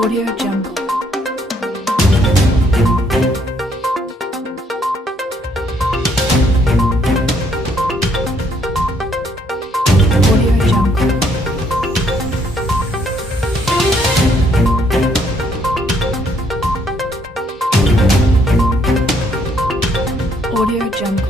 Audio Jungle. Audio Jungle. Audio Jungle.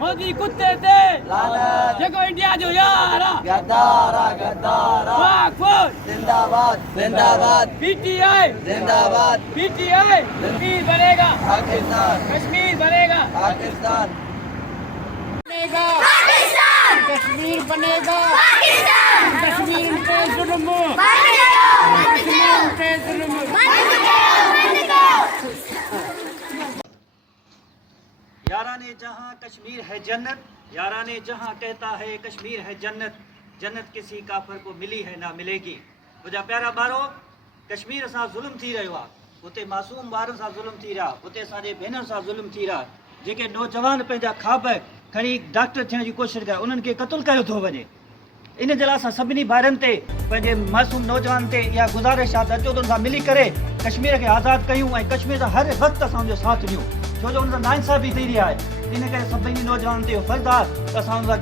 Modi कुत्ते थे देखो इंडिया जो यारा गद्दारा गद्दारा जिंदाबाद जिंदाबाद पीटीआई जिंदाबाद पीटीआई कश्मीर बनेगा पाकिस्तान कश्मीर बनेगा पाकिस्तान बनेगा पाकिस्तान कश्मीर बनेगा पाकिस्तान कश्मीर पे जुल्म कश्मीर पे जुल्म याराने जहां कश्मीर है जन्नत, याराने जहां कहता है कश्मीर है जन्नत, जन्नत किसी काफर को मिली है ना मिलेगी। मुझा प्यारा ॿारो, कश्मीर सां ज़ुल्म थी रहियो आहे, उते मासूम ॿारनि सां ज़ुल्म थी रहा, उते असांजे भेनरुनि सां ज़ुल्म थी रहा, जेके नौजवान पंहिंजा ख़्वाब खणी डॉक्टर थियण जी कोशिशि कनि उन्हनि खे क़तल कयो थो वञे। इन जे लाइ असां सभिनी ॿारनि ते पंहिंजे मासूम नौजवान ते इहा गुज़ारिश आहे त अचो त उन सां मिली करे कश्मीर खे आज़ादु कयूं ऐं कश्मीर जा हर वक़्तु असां उनजो साथ ॾियूं, छो जो उन सां नाइंसाफ़ी थी रही आहे। इन करे सभिनी नौजवाननि ते इहो फर्ज़ु आहे त असां उन सां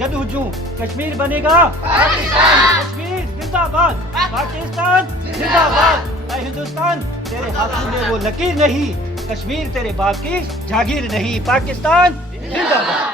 गॾु हुजूं। कश्मीर बनेगा कश्मीर जिंदाबाद, पाकिस्तान जिंदाबाद, ऐं हिंदुस्तान तेरे हाथों में वो लकीर नहीं, कश्मीर तेरे बाप की जागीर नहीं, पाकिस्तान जिंदाबाद।